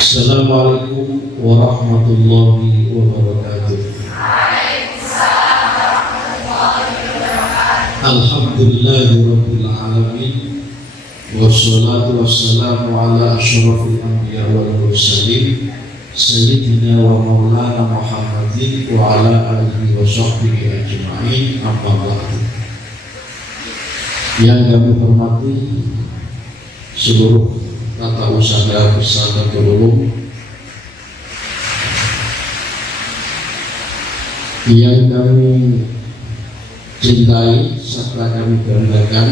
Assalamualaikum warahmatullahi wabarakatuh. Alhamdulillahirabbil alamin. Wassalatu wassalamu ala asyrafil anbiya wal mursalin sayyidina wa maulana Muhammadin wa ala alihi wa sahbihi ajma'in. Amma ba'du. Yang kami hormati seluruh tata usaha Pesantren Ulum yang kami cintai serta kami banggakan,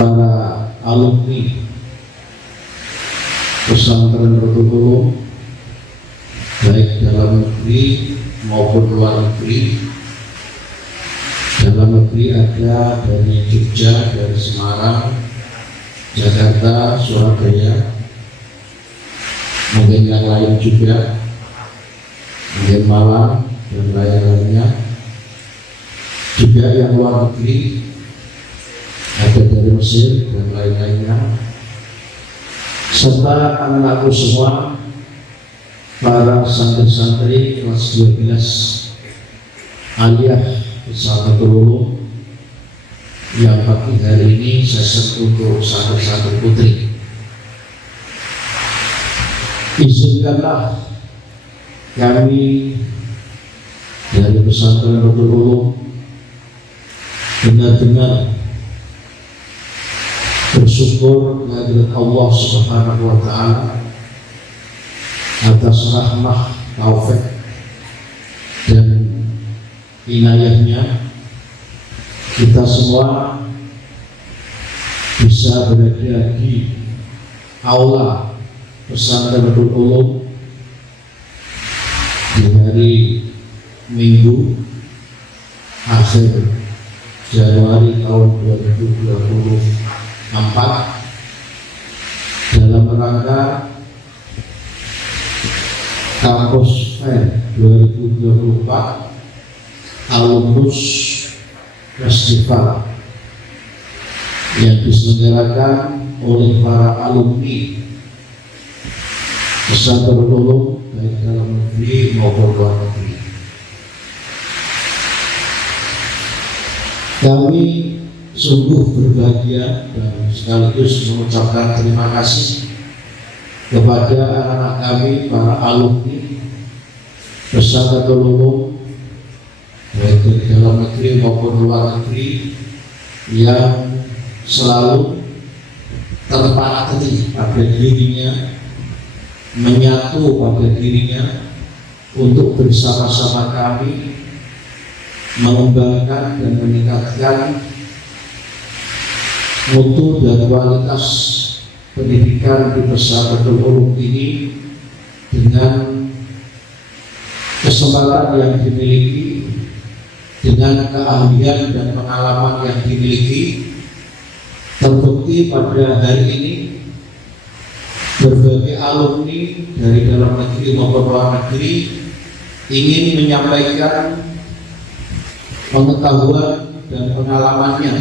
para alumni Pesantren Ulum baik dalam negeri maupun luar negeri. Dalam negeri ada dari Jogja, dari Semarang, Jakarta, Surabaya, mungkin yang lain juga, mungkin Malang dan lain-lainnya. Juga yang luar negeri ada dari Mesir dan lain-lainnya, serta anak-anakku semua, para santri-santri kelas 12 aliyah Pesantren Ulum yang pagi hari ini sesat untuk santri-santri putri. Izinkanlah kami dari Pesantren Ulum benar-benar bersyukur kehadirat Allah Subhanahu wa Ta'ala atas rahmah, taufik dan inayahnya kita semua bisa berada di aula Pesantren Ulum di hari Minggu akhir Januari tahun 2024 dalam rangka Kampus Fair 2024 Alumnus Festival yang diselenggarakan oleh para alumni Pesantren Ulum baik dalam negeri maupun luar negeri. Kami sungguh berbahagia dan sekaligus mengucapkan terima kasih kepada anak-anak kami, para alumni Pesantren Ulum baik di dalam negeri maupun luar negeri yang selalu terpatri pada dirinya, menyatu pada dirinya untuk bersama-sama kami mengembangkan dan meningkatkan mutu dan kualitas pendidikan di Pesantren Ulum ini dengan kesempatan yang dimiliki, dengan keahlian dan pengalaman yang dimiliki. Terbukti pada hari ini berbagai alumni dari dalam negeri maupun luar negeri ingin menyampaikan pengetahuan dan pengalamannya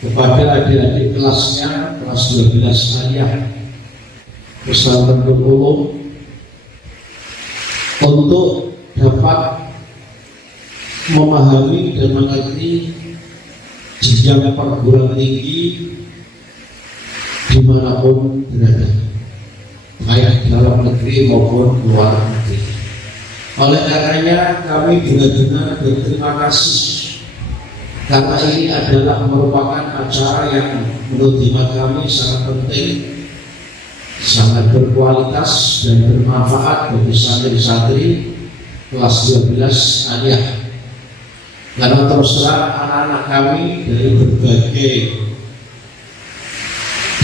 kepada adik-adik kelasnya, kelas 12 aliyah Pesantren Ulum untuk dapat memahami dan mengerti jenjang perguruan tinggi dimanapun berada, baik dalam negeri maupun luar negeri. Oleh karenanya kami benar-benar berterima kasih karena ini adalah merupakan acara yang menurut hemat kami sangat penting, sangat berkualitas dan bermanfaat bagi santri-santri kelas 12 aliyah. Karena terus terang anak-anak kami dari berbagai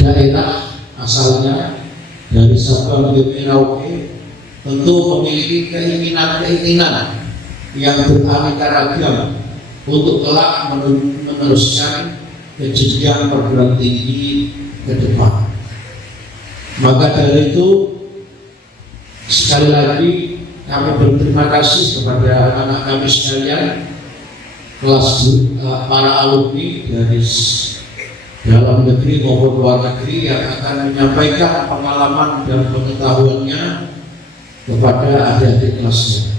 daerah asalnya, dari Sabang sampai Merauke, tentu memiliki keinginan-keinginan yang beraneka ragam untuk kelak meneruskan ke jenjang perguruan tinggi ke depan. Maka dari itu sekali lagi kami berterima kasih kepada anak-anak kami sekalian, kelas para alumni dari dalam negeri maupun luar negeri yang akan menyampaikan pengalaman dan pengetahuannya kepada adik-adik kelasnya.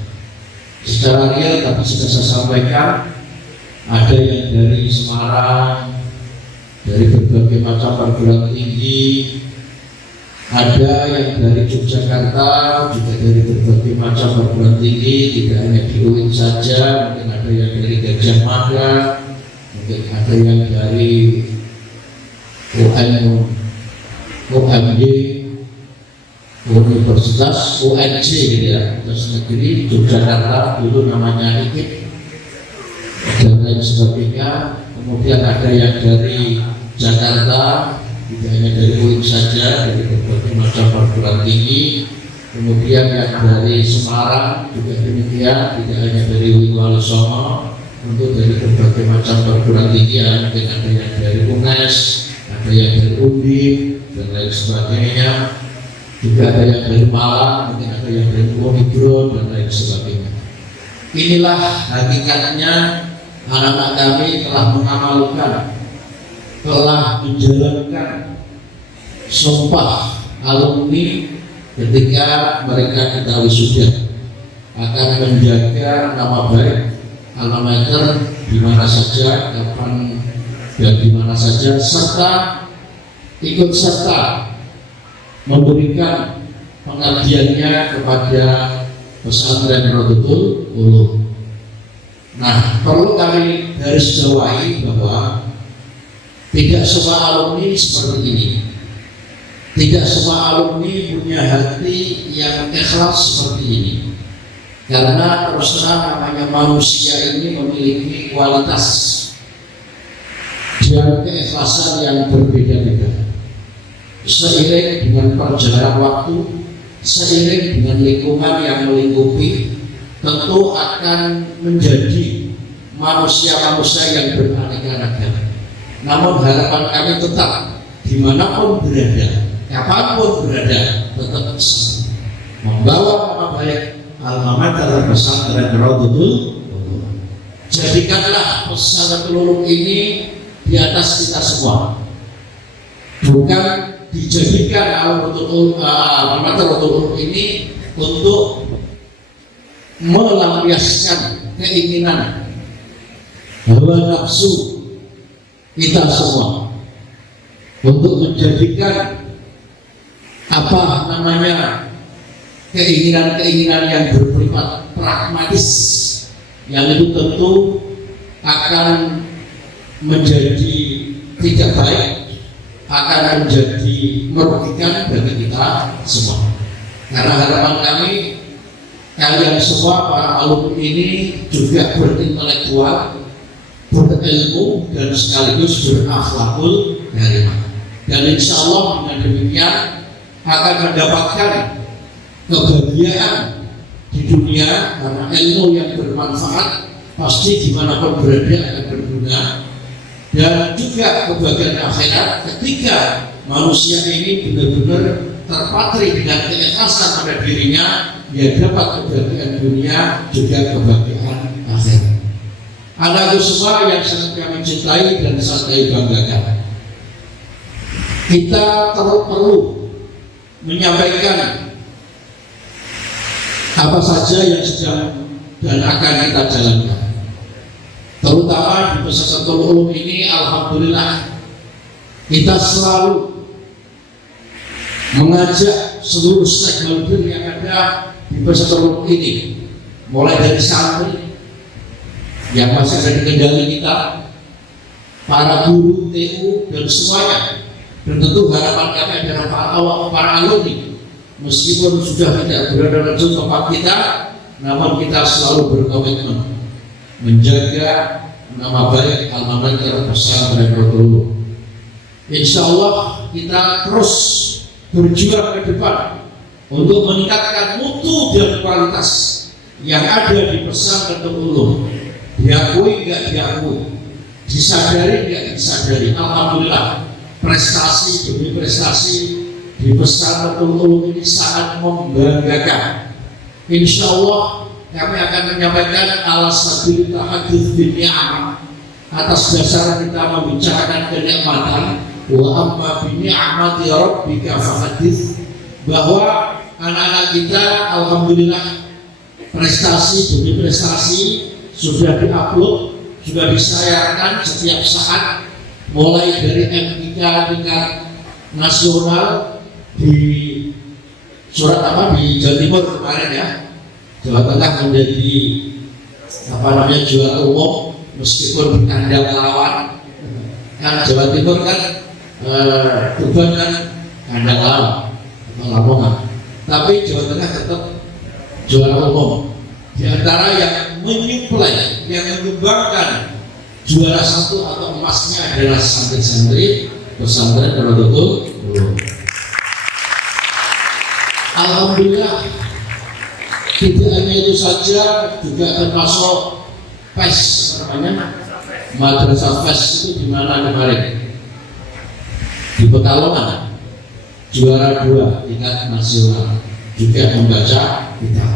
Secara real tadi sudah saya sampaikan, ada yang dari Semarang, dari berbagai macam perguruan tinggi, ada yang dari Yogyakarta, juga dari berbagai macam perguruan tinggi, tidak hanya di UIN saja, mungkin ada yang dari Gajah Mada, mungkin ada yang dari UMY, Universitas UNJ gitu ya, Universitas Negeri Yogyakarta, dulu namanya IKIP dan lain sebagainya. Kemudian ada yang dari Jakarta, tidak hanya dari UIN saja, dari berbagai macam perguruan tinggi. Kemudian yang dari Semarang juga demikian, tidak hanya dari UIN Walosomo, untuk dari berbagai macam perguruan tinggi, mungkin ada yang dari UNES, ada yang dari UNDIP dan lain sebagainya. Juga ada yang dari Malang, mungkin ada yang dari Unibro dan lain sebagainya. Inilah hakikatnya anak-anak kami telah mengamalkan, telah menjalankan sumpah alumni ketika mereka kita wisuda akan menjaga nama baik alma mater di mana saja, kapan dan di mana saja, serta ikut serta memberikan pengabdiannya kepada pesantren Rodotul Ulum. Nah, perlu kami garis bawahi bahwa tidak semua alumni seperti ini. Tidak semua alumni punya hati yang ikhlas seperti ini. Karena terus terang namanya manusia ini memiliki kualitas dan keikhlasan yang berbeda-beda. Seiring dengan perjalanan waktu, seiring dengan lingkungan yang melingkupi, tentu akan menjadi manusia-manusia yang beraneka ragam. Namun harapan kami tetap dimanapun berada, kapanpun berada, tetap bisa membawa nama baik alma mater pesantren Rodotul Ulum. Jadikanlah pesantren Ulum ini di atas kita semua, bukan dijadikan alma mater Rodotul Ulum ini untuk melampiaskan keinginan hawa nafsu kita semua, untuk menjadikan apa namanya keinginan-keinginan yang bersifat pragmatis, yang itu tentu akan menjadi tidak baik, akan menjadi merugikan bagi kita semua. Karena harapan kami, kalian semua para alumni ini juga berintelektual, berilmu, dan sekaligus berakhlakul karimah. Dan insya Allah dengan demikian akan mendapatkan kebahagiaan di dunia, karena ilmu yang bermanfaat pasti dimanapun berada akan berguna, dan juga kebahagiaan akhirat ketika manusia ini benar-benar terpatri dengan keikhlasan pada dirinya, dia dapat kebahagiaan dunia juga kebahagiaan akhirat. Anakku semua yang sangat kami cintai dan sangat kami banggakan, kita perlu menyampaikan apa saja yang sedang dan akan kita jalankan. Terutama di pesantren Ulum ini, alhamdulillah kita selalu mengajak seluruh stakeholder yang ada di pesantren Ulum ini, mulai dari santri yang masih ada di kendali kita, para guru, TU, dan semuanya. Dan tentu harapan kami adalah para alumni, meskipun sudah tidak berada langsung tempat kita, namun kita selalu berkomitmen menjaga nama baik alma mater pesantren Rodotul Ulum. Insya Allah kita terus berjuang ke depan untuk meningkatkan mutu dan kualitas yang ada di pesantren Rodotul Ulum. Diakui nggak diakui, disadari nggak disadari, alhamdulillah prestasi demi prestasi di pesantren Rodotul Ulum ini sangat membanggakan. Insya Allah kami akan menyampaikan ala sabil tahadduts bin ni'amah, atas dasar kita membicarakan kenikmatan, wa amma bi ni'mati rabbika fahadits, bahwa anak-anak kita alhamdulillah prestasi demi prestasi sudah diupload, sudah disayangkan setiap saat, mulai dari MIK tingkat nasional di surat apa di Jawa Timur kemarin ya, Jawa Tengah menjadi juara umum meskipun kandang lawan. Kan Jawa Timur kan Tuban kan kandang lawan, tapi Jawa Tengah tetap juara umum. Di antara yang menyuplai, yang menyumbangkan juara satu atau emasnya adalah santri-santri pesantren Nahdlatul Ulama. Alhamdulillah, tidak hanya itu saja, juga termasuk PES namanya Madrasah PES itu di mana kemarin di Pekalongan juara 2 tingkat nasional juga membaca kitab.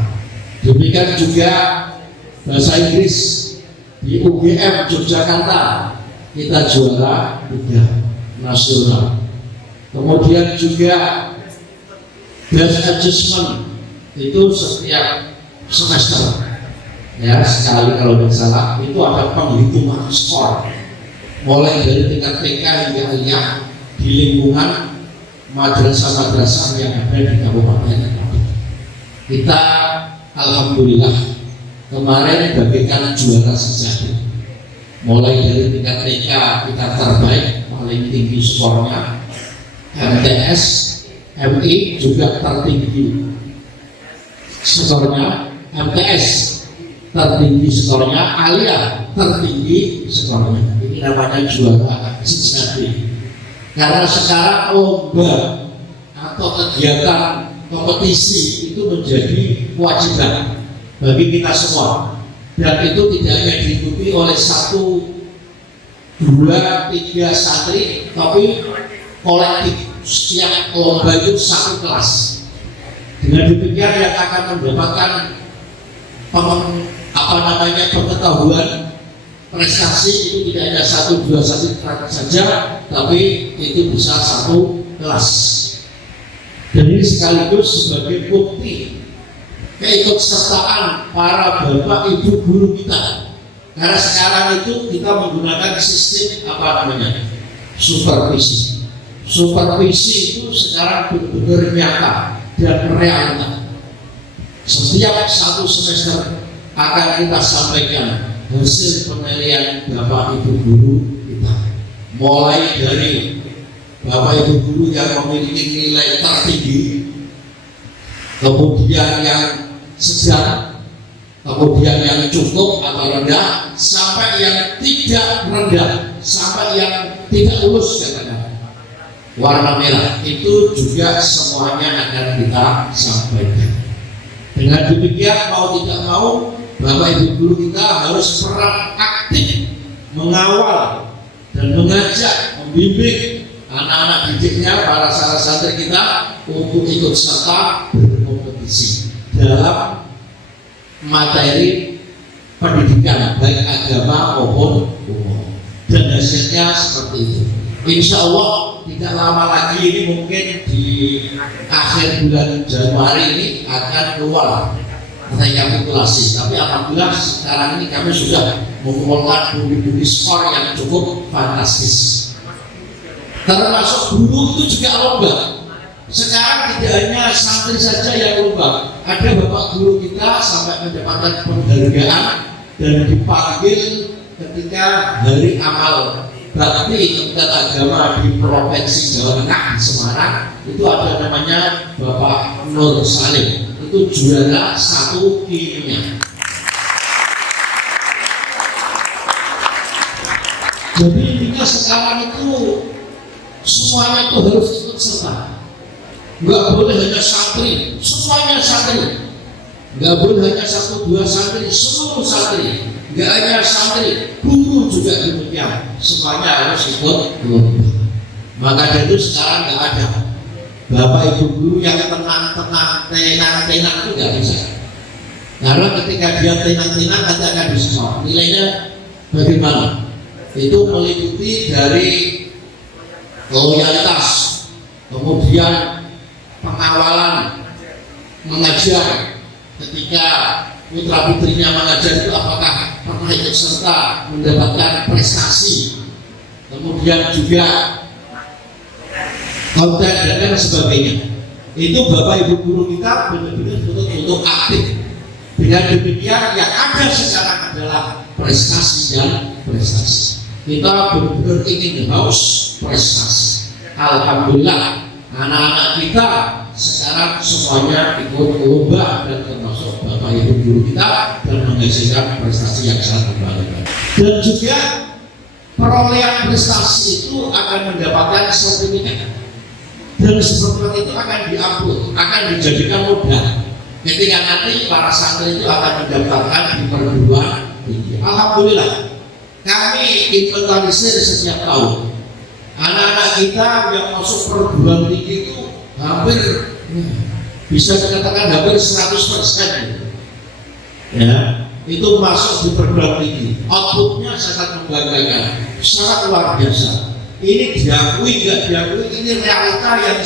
Demikian juga bahasa Inggris di UGM Yogyakarta kita juara 3 nasional. Kemudian juga best adjustment itu setiap semester ya sekali kalau tidak salah, itu ada penghitungan skor mulai dari tingkat TK hingga aliyah di lingkungan madrasah-madrasah yang ada di Kabupaten. Kita alhamdulillah kemarin bagaikan juara sejati, mulai dari tingkat TK kita terbaik paling tinggi skornya, MTS, MI juga tertinggi skornya, MTS tertinggi skornya, aliyah tertinggi skornya. Ini namanya juara sejati. Karena sekarang lomba atau kegiatan kompetisi itu menjadi kewajiban bagi kita semua, dan itu tidak hanya diikuti oleh 1, 2, 3 santri, tapi kolektif. Setiap lomba itu satu kelas. Dengan demikian yang akan mendapatkan pengetahuan prestasi itu tidak hanya 1, 2 santri saja, tapi itu bisa satu kelas. Dan ini sekaligus sebagai bukti keikutsertaan para bapak ibu guru kita. Karena sekarang itu kita menggunakan sistem supervisi. Supervisi itu sekarang benar-benar nyata dan realita. Setiap 1 semester akan kita sampaikan hasil penilaian bapak ibu guru kita, mulai dari bapak ibu guru yang memiliki nilai tertinggi, kemudian yang sedang, kemudian yang cukup atau rendah, sampai yang tidak rendah, sampai yang tidak lulus katanya warna merah, itu juga semuanya akan kita sampaikan. Dengan demikian mau tidak mau bapak ibu guru kita harus peran aktif mengawal dan mengajak, membimbing anak-anak didiknya, para santri kita untuk ikut serta berkompetisi dalam materi pendidikan baik agama maupun umum, dan hasilnya seperti itu. Insya Allah tidak lama lagi, ini mungkin di akhir bulan Januari ini akan keluar rekapitulasi. Tapi alhamdulillah sekarang ini kami sudah mengumpulkan bukti-bukti skor yang cukup fantastis. Termasuk guru itu juga lomba. Sekarang tidak hanya santri saja yang lomba, ada bapak guru kita sampai mendapatkan penghargaan dan dipanggil ketika hari amal bakti Kementerian Agama di Provinsi Jawa Tengah di Semarang. Itu ada namanya Bapak Nur Salim, itu juara 1 kimia. Jadi intinya sekarang itu semuanya itu harus ikut serta. Nggak boleh hanya santri, semuanya santri. Nggak boleh hanya 1, 2 santri, seluruh santri. Nggak hanya santri, guru juga demikian. Semuanya harus ikut lomba. Maka dari itu sekarang nggak ada bapak ibu guru yang tenang-tenang, tenang-tenang, itu nggak bisa. Karena ketika dia tenang-tenang nanti akan diskor. Nilainya bagaimana? itu meliputi dari loyalitas, kemudian pengawalan mengajar. Ketika putra putrinya mengajar itu apakah pernah ikut serta mendapatkan prestasi, kemudian juga konten dan lain sebagainya. Itu Bapak Ibu guru kita benar-benar untuk aktif. Dengan demikian yang ada sekarang adalah prestasi dan prestasi. Kita benar-benar ingin haus prestasi. Alhamdulillah anak-anak kita sekarang semuanya ikut lomba dan termasuk Bapak Ibu guru kita dan menghasilkan prestasi yang sangat membanggakan. Dan juga perolehan prestasi itu akan mendapatkan sertifikat. Dan sertifikat itu akan diupload, akan dijadikan modal. Ketika nanti para santri itu akan mendaftarkan di perguruan tinggi. Alhamdulillah, kami inventarisir setiap tahun. Anak-anak kita yang masuk perguruan tinggi itu hampir bisa dikatakan hampir 100%. Ya, itu masuk di perguruan tinggi. Outputnya sangat membanggakan, sangat luar biasa. Ini diakui, nggak diakui, ini realita yang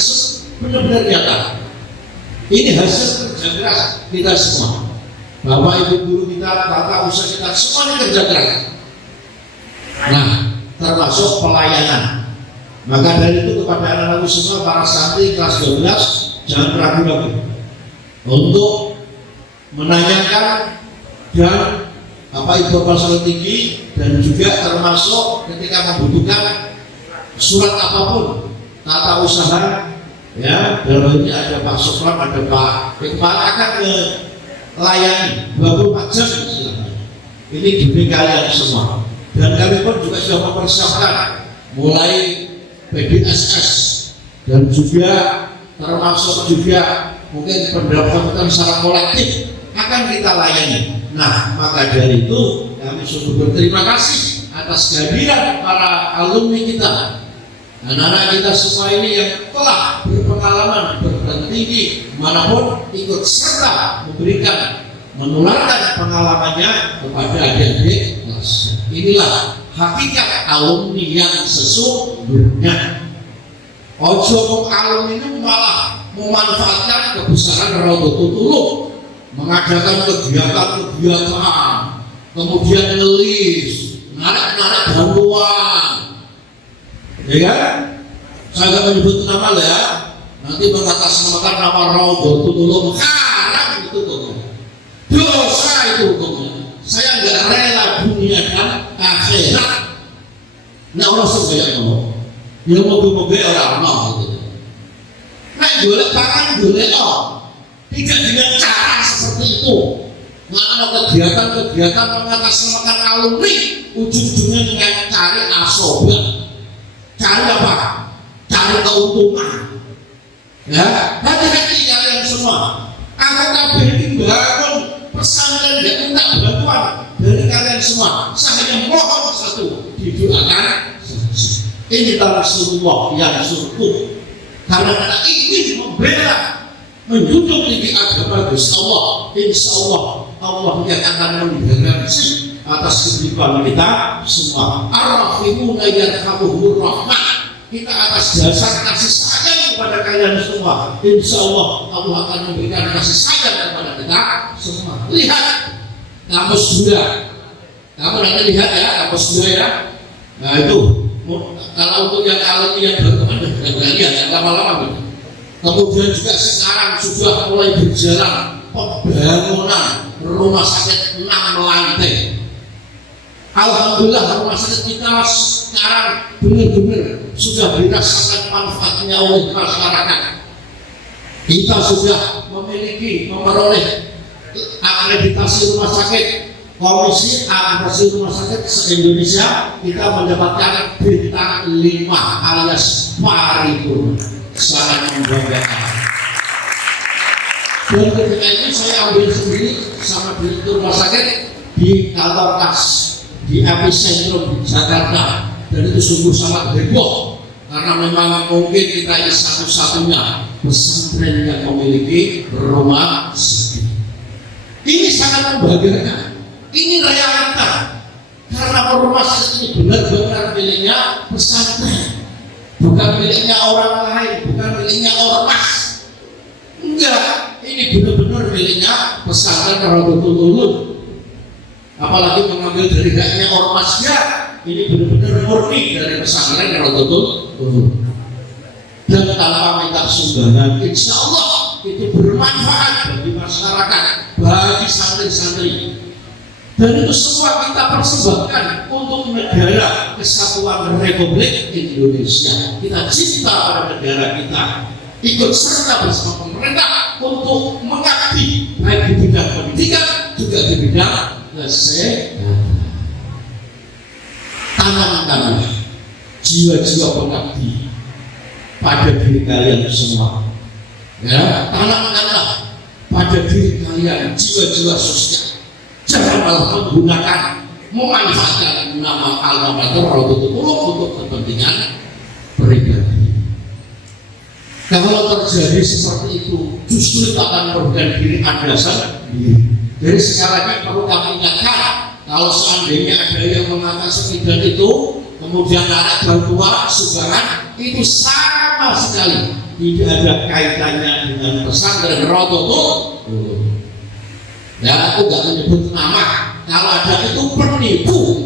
benar-benar nyata. Ini hasil kerja keras kita semua. Bapak Ibu guru kita, tata usaha kita, semuanya kerja keras. Nah, termasuk pelayanan. Maka dari itu kepada anak-anak semua, para santri kelas 12, jangan ragu-ragu untuk menanyakan dan Ibu Bapak tinggi, dan juga termasuk ketika membutuhkan surat apapun, tata usaha, ya, dalam ini ada Pak Sofran, ada Pak Iqbal akan melayani 24 jam istilahnya. Ini demi kalian semua. Dan kami pun juga sudah mempersiapkan mulai PDSS dan juga termasuk juga mungkin pendapatan secara kolektif akan kita layani. Nah, maka dari itu kami sungguh berterima kasih atas kehadiran para alumni kita. Anak-anak kita semua ini yang telah berpengalaman berguruan tinggi manapun ikut serta memberikan menularkan pengalamannya kepada adik-adik kelas. Inilah hakikat alumni yang sesungguhnya. Ojo alumni ini malah memanfaatkan kebesaran Raudhatul Ulum, mengadakan kegiatan-kegiatan, kemudian ngelis, narik-narik bantuan. Ya kan? Saya nggak menyebut nama lah ya. Nanti mengatasnamakan nama Raudhatul Ulum, haram itu hukumnya, dosa itu hukumnya. Saya nggak rela dunia dan akhirat. Nah orang sebanyak ngomong, yang moga-moga orang mau gitu. Nah golek pangan golek tidak dengan cara seperti itu. Nggak kegiatan-kegiatan mengatasnamakan alumni, ujung-ujungnya dengan cari asoba. Cari apa? Cari keuntungan. Ya, hati-hati kalian semua. Apakah ingin bangun pesantren dan minta bantuan dari kalian semua? Saya hanya mohon satu, didoakan. Ini Rasulullah yang surkuh. Karena kita ingin membela, menjunjung tinggi agama Gusti Allah. Insya Allah Allah yang akan menggaransi atas kehidupan kita semua. Ar-Rahimuna yarhamuhur Rahman. Kita atas dasar kasih sayang kepada kalian semua, insya Allah Allah akan memberikan kasih sayang kepada kita semua. Lihat kampus Buddha, kamu nanti lihat ya kampus Buddha ya. Nah itu kalau untuk yang alumni yang berteman dengan lihat yang lama-lama. Kemudian juga sekarang sudah mulai berjalan pembangunan rumah sakit 6 lantai. Alhamdulillah rumah sakit kita sekarang benar-benar sudah dirasakan manfaatnya oleh masyarakat. Kita sudah memperoleh akreditasi rumah sakit. Komisi akreditasi rumah sakit se-Indonesia kita mendapatkan bintang 5 alias paripurna. Sangat membanggakan. Dan ketika itu saya ambil sendiri sama direktur rumah sakit di kantor kas di epicentrum Jakarta, dan itu sungguh sangat heboh karena memang mungkin kita ini satu-satunya pesantren yang memiliki rumah sakit. Ini sangat membanggakan. Ini realita. Karena ormas ini benar-benar miliknya pesantren, bukan miliknya orang lain, bukan miliknya ormas. Enggak, ini benar-benar miliknya pesantren Raudhatul Ulum. Apalagi mengambil dari haknya ormasnya, ini benar-benar murni dari pesantren Raudhatul Ulum. Dan tanpa minta sumbangan, insya Allah itu bermanfaat bagi masyarakat, bagi santri-santri. Dan itu semua kita persembahkan untuk negara Kesatuan Republik Indonesia. Kita cinta pada negara kita, ikut serta bersama pemerintah untuk mengabdi baik di bidang pendidikan juga di bidang kesehatan. Tanamkan jiwa-jiwa pengabdi pada diri kalian semua. Ya, tanamkanlah pada diri kalian jiwa-jiwa sosial. Jangan malah menggunakan, memanfaatkan nama alma-mater Raudhatul Ulum untuk kepentingan pribadi. Kalau terjadi seperti itu, justru akan merugikan diri Anda sendiri. Jadi sekali lagi perlu kami ingatkan, kalau seandainya ada yang mengatakan sekian itu, kemudian ada bantuan sumbangan, itu sama sekali tidak ada kaitannya dengan pesantren Raudhatul Ulum. Ya, aku nggak menyebut nama. Kalau ada itu penipu,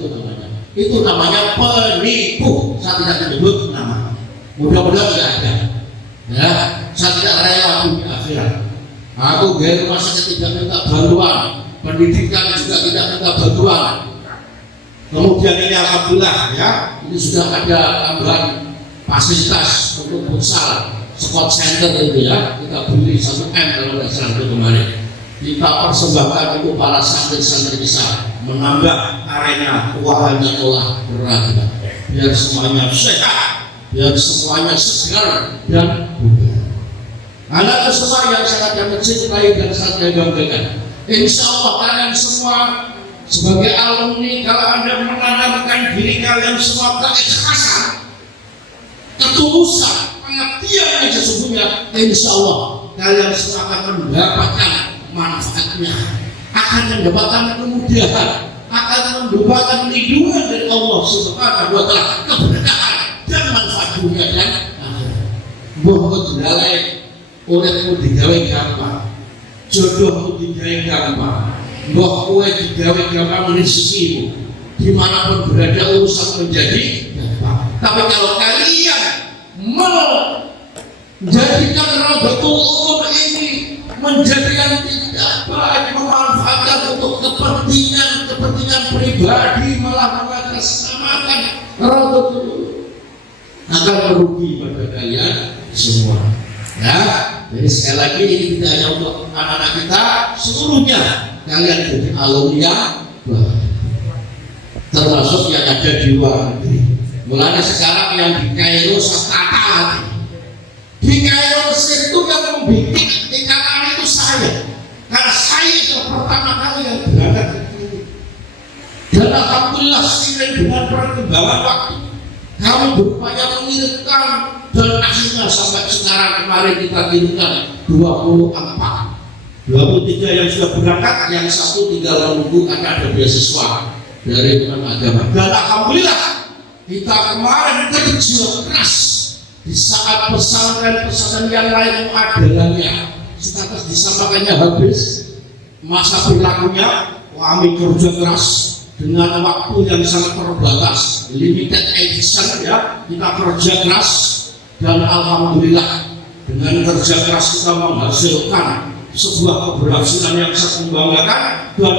itu namanya penipu. Saya tidak menyebut nama. Mudah-mudahan tidak ada. Ya, saya tidak rela dunia akhirat. Aku gaya rumah sakit tidak minta bantuan, pendidikan juga tidak minta bantuan. Kemudian ini alhamdulillah ya, ini sudah ada tambahan fasilitas untuk futsal, sport center itu ya, kita beli 1 M kalau tidak salah itu kemarin. Kita persembahkan untuk para santri-santri bisa menambah arena wahana olahraga biar semuanya sehat, biar semuanya segar dan bugar. Anak semua yang sangat kami cintai dan sangat banggakan. Insya Allah kalian semua sebagai alumni, kalau Anda menanamkan diri kalian semua keikhlasan, ketulusan, pengabdian yang sesungguhnya, insya Allah kalian semua akan mendapatkan manfaatnya, akan mendapatkan kemudahan, akan mendapatkan lindungan dari Allah Subhanahu wa Ta'ala, keberkahan dan manfaat dunia dan akhirat. Mbok dilalai uripmu digawe gampang, jodohmu digawe gampang, mbok kowe digawe gampang rezekimu, dimanapun berada urusan menjadi gampang. Tapi kalau kalian menjadikan Raudhatul Ulum ini menjadikan tidak baik, memanfaatkan untuk kepentingan pribadi, malah mengatasnamakan Raudhatul Ulum, akan merugi pada kalian semua. Ya, jadi sekali lagi ini tidak hanya untuk anak-anak kita, seluruhnya kalian jadi alumni termasuk yang ada di luar negeri. Mulanya sekarang yang di Kairo setata lagi. Di Kairo itu yang membuat ikatan itu saya, karena saya itu pertama kali yang berangkat ke sini. Dan alhamdulillah seiring dengan perkembangan waktu, kami berupaya mengirimkan dan akhirnya sampai sekarang kemarin kita kirimkan 23 yang sudah berangkat, yang satu tinggal menunggu karena ada beasiswa dari agama. Dan alhamdulillah kita kemarin kerja keras di saat pesantren yang lain adanya status disampaikannya habis masa berlakunya, kami kerja keras dengan waktu yang sangat terbatas, limited edition ya, kita kerja keras dan alhamdulillah dengan kerja keras kita menghasilkan sebuah keberhasilan yang sangat membanggakan. Dan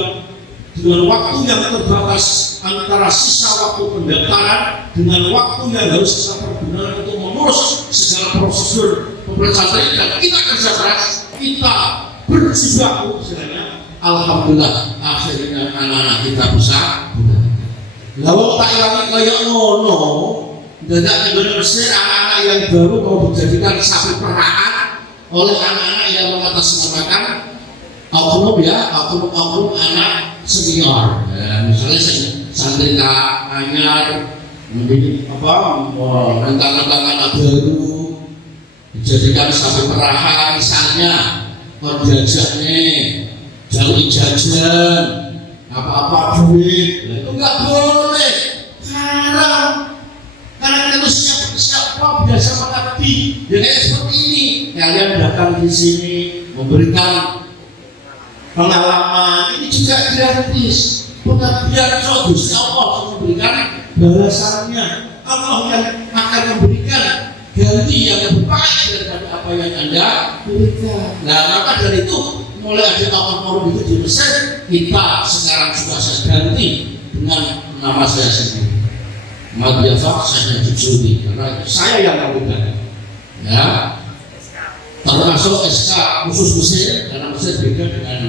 dengan waktu yang terbatas antara sisa waktu pendaftaran dengan waktu yang harus kita pergunakan untuk mengurus segala prosedur pemeriksaan, dan kita kerja keras, kita berjibaku istilahnya, alhamdulillah akhirnya anak-anak kita bisa. Lalu tak ilangi kayak ngono, tidak benar-benar anak-anak yang baru mau dijadikan sapi perahan oleh anak-anak yang mengatasnamakan oknum ya, oknum anak senior. Ya, misalnya santri anyar menjadi rentang-rentang anak baru dijadikan sapi perahan, misalnya kon jajannya jalur jajan apa-apa duit, itu nggak boleh, haram. Karena kita itu siapa biasa mengabdi, ya kayak seperti ini. Kalian datang di sini memberikan pengalaman, ini juga gratis. Pengabdian Gusti Allah memberikan balasannya. Allah yang akan memberikan ganti yang lebih baik daripada apa yang Anda berikan. Nah, maka dari itu mulai ada awal itu di Mesir, kita sekarang sudah saya ganti dengan nama saya sendiri. Madiyafah saya jujuri karena saya yang lakukan. Ya, termasuk SK khusus Mesir karena Mesir beda dengan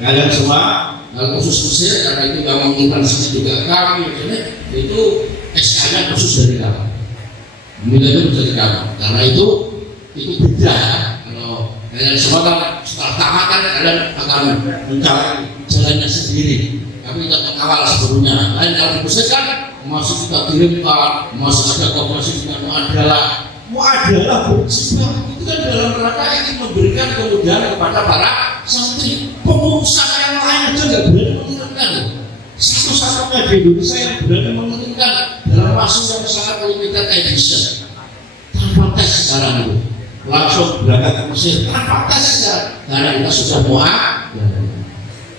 kalian semua. Kalau khusus Mesir karena itu kamu menginginkan sini juga kami, itu SK-nya khusus dari kami. Itu dari kami. Karena itu beda. Kalau kalian semua kan setelah tamat kan kalian akan mencari jalannya sendiri. Kami tidak mengawal sebelumnya. Lain kalau di Mesir kan masih kita kirimkan, masih ada kooperasi dengan muadalah bersifat itu kan dalam rangka ingin memberikan kemudahan kepada para santri. Pengusaha yang lain aja nggak berani mengirimkan. Satu-satunya di Indonesia yang berani mengirimkan dalam waktu yang sangat limited edition tanpa tes sekarang itu langsung berangkat ke Mesir tanpa tes sekarang karena kita sudah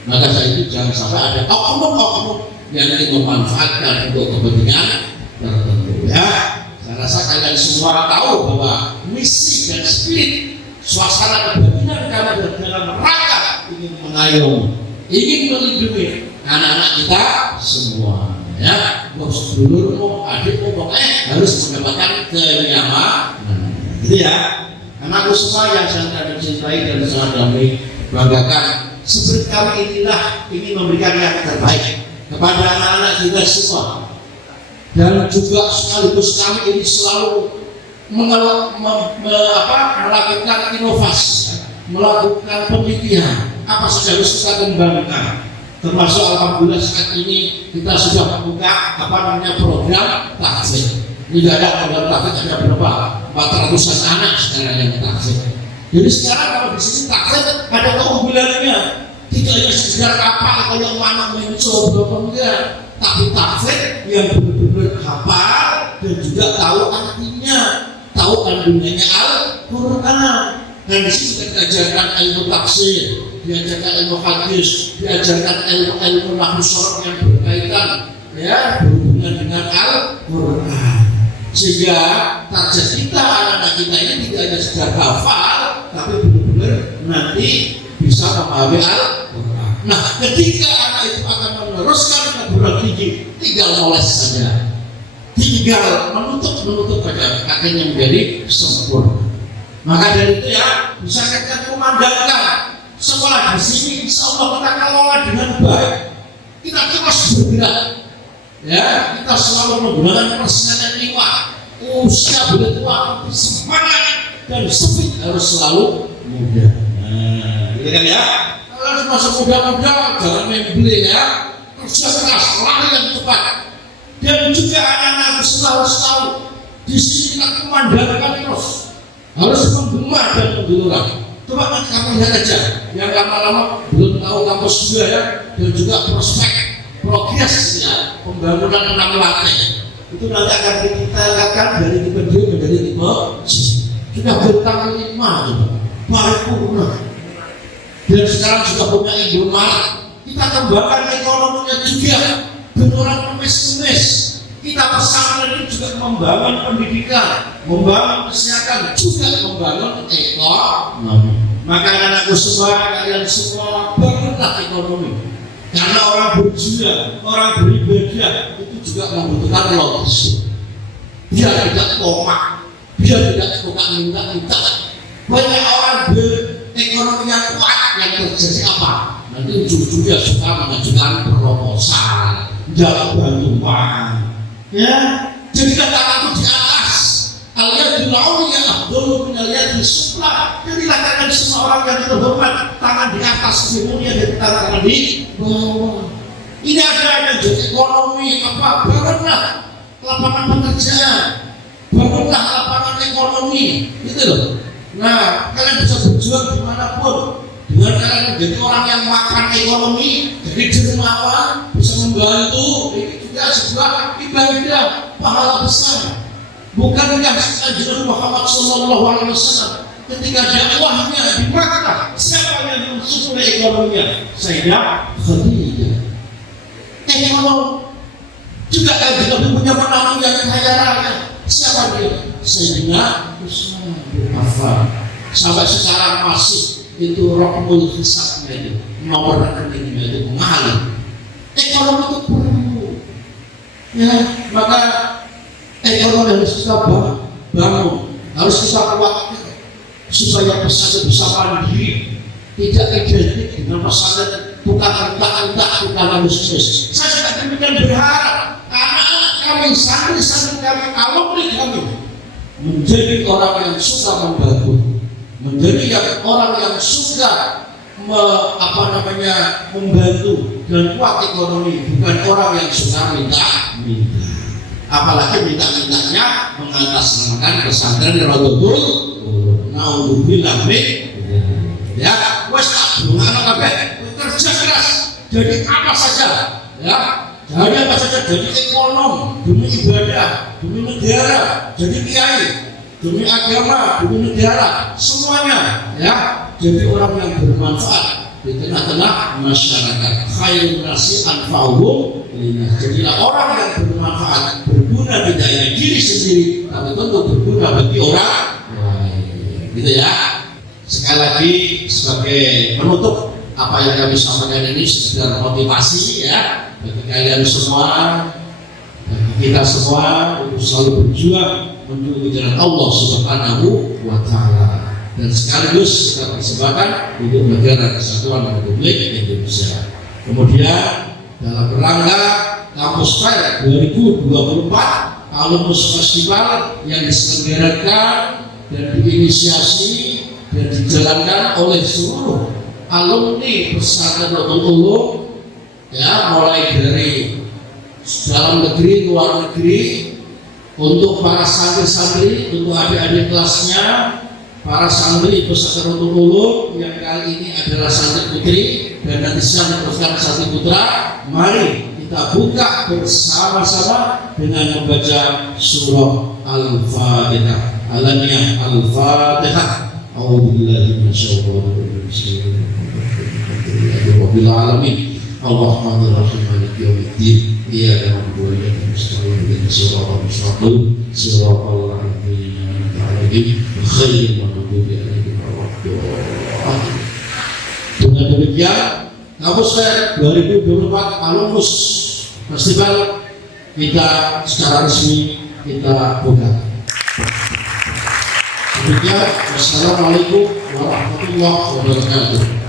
maka saya itu jangan sampai ada oknum-oknum yang ingin memanfaatkan untuk kepentingan tertentu. Ya, saya rasa kalian semua tahu bahwa misi dan spirit suasana kebatinan kami dalam rangka ingin mengayomi, ingin melindungi anak-anak kita semua. Ya, bos dulurmu, adikmu pokoknya harus mendapatkan kenyamanan. Gitu ya, anakku semua yang sangat mencintai dan sangat kami banggakan. Seperti kami inilah ingin memberikan yang terbaik kepada anak-anak kita semua, dan juga sekaligus kami ini selalu melakukan inovasi, melakukan penelitian apa saja harus kita kembangkan. Termasuk alhamdulillah saat ini kita sudah membuka program tahfidz. Tidak ada program tahfidz, ada berapa 400-an anak sekarang yang tahfidz. Jadi sekarang kalau di sini tahfidz ada keunggulannya. Tidak hanya sekedar kapal kalau mana mencoba enggak, tapi tahfidz yang benar-benar hafal dan juga tahu artinya, tahu kandungannya Al-Quran. Dan di sini kita diajarkan ilmu tafsir, diajarkan ilmu hadis, diajarkan ilmu nahwu sharaf yang berkaitan ya berhubungan dengan Al-Quran. Sehingga target kita anak-anak kita ini tidak hanya sekedar hafal, tapi benar-benar nanti bisa memahami Al-Quran. Nah, ketika anak itu akan meneruskan perguruan tinggi, tinggal moles saja, tinggal menutup pada akhirnya menjadi sempurna. Maka dari itu ya bisa kita memandangkan sekolah di sini, insya Allah kita kelola dengan baik, kita terus bergerak. Ya, kita selalu menggunakan persenan lima, usia boleh tua, semangat dan sempit harus selalu muda. Gitu kan ya? Kalau masih muda-muda jangan main beli ya, kerja keras, lari yang cepat. Dan juga anak-anak harus tahu di sini kita memandangkan terus, harus menggema dan menggelora. Coba nanti kamu lihat aja, yang lama-lama belum tahu kampus juga ya, dan juga prospek progres ya pembangunan 6 lantai itu nanti akan kita lakukan dari tipe D menjadi tipe C. Sudah bintang 5 juga, paripurna. Dan sekarang sudah punya Indomaret. Kita kembangkan ekonominya juga. Dan orang ngemis-ngemis. Kita pesantren ini juga membangun pendidikan, membangun kesehatan, juga membangun ekonomi. Maka anakku semua, kalian semua bangunlah ekonomi. Karena orang berjuang, orang beribadah itu juga membutuhkan logistik. Biar tidak komak, biar tidak suka minta-minta. Banyak orang berekonomi yang kuat yang terjadi apa? Nanti ujung-ujungnya suka mengajukan proposal, jalan bantuan. Ya, jadikan tanganku di atas. Al-yadul ulya afdalu min al-yadis sufla. Jadilah tangan semua orang yang terhormat, tangan di atas lebih mulia dari tangan di bawah. Ini ada yang jadi ekonomi apa? Bangunlah lapangan pekerjaan, bangunlah lapangan ekonomi, gitu loh. Nah, kalian bisa berjuang dimanapun dengan cara menjadi orang yang makan ekonomi, jadi dermawan, bisa membantu, ini juga sebuah ibadah pahala besar. Bukankah Anjuran Muhammad SAW ketika dakwahnya di Makkah, siapa yang mensupport ekonominya? Sayyidah Khadijah. Kalau juga Nabi punya menantu yang kaya raya, siapa dia? Sayyidina Utsman bin Affan. Sampai sekarang masih itu rokmul hisabnya itu, nomor rekeningnya itu mengalir. Ekonomi itu perlu, ya, maka ekonomi harus kita bangun, harus kita kuatkan supaya pesantren bisa mandiri, tidak identik dengan pesantren tukang entak bisnis. Saya tidak demikian berharap anak-anak kami, santri-santri kami, alumni kami menjadi orang yang suka membantu, menjadi orang yang suka membantu dan kuat ekonomi, bukan orang yang suka minta. Apalagi minta-mintanya mengatasnamakan pesantren Raudhatul. Naudzubillah min, ya, wes tak bunga kabeh, kerja keras, jadi apa saja, ya, jadi apa saja, jadi ekonom, demi ibadah, demi negara, jadi kiai, demi agama, demi negara, semuanya, ya, jadi orang yang bermanfaat di tengah-tengah masyarakat. Khairun nasi anfa'uhum linnas. Jadilah orang yang bermanfaat, berguna tidak hanya diri sendiri, tapi tentu berguna bagi orang lain. Gitu ya. Sekali lagi sebagai penutup, apa yang kami sampaikan ini sekedar motivasi ya bagi kalian semua, bagi kita semua untuk selalu berjuang menuju jalan Allah Subhanahu wa Ta'ala, dan sekaligus kita persembahkan untuk negara Kesatuan Republik Indonesia. Kemudian dalam rangka Kampus Fair 2024, alumnus festival yang diselenggarakan dan diinisiasi dan dijalankan oleh seluruh alumni pesantren Raudhatul Ulum, ya, mulai dari dalam negeri, luar negeri, untuk para santri-santri, untuk adik-adik kelasnya, para santri pesantren Raudhatul Ulum yang kali ini adalah santri putri dan nanti siang meneruskan santri putra. Mari kita buka bersama-sama dengan membaca surah Al-Fatihah. Alaniyah Al-Fatihah. A'udzubillahi minasyaitonir rajim. Rabbil alamin. Ar-Rahmanir Rahim. Maliki yaumiddin. Iyyaka na'budu wa iyyaka nasta'in. Ihdinas siratal mustaqim. Siratal ladzina an'amta 'alaihim ghairil maghdubi 'alaihim waladdallin. Dengan demikian, Kampus Fair 2024 alumnus festival kita secara resmi kita buka. Demikian, wassalamualaikum warahmatullahi wabarakatuh.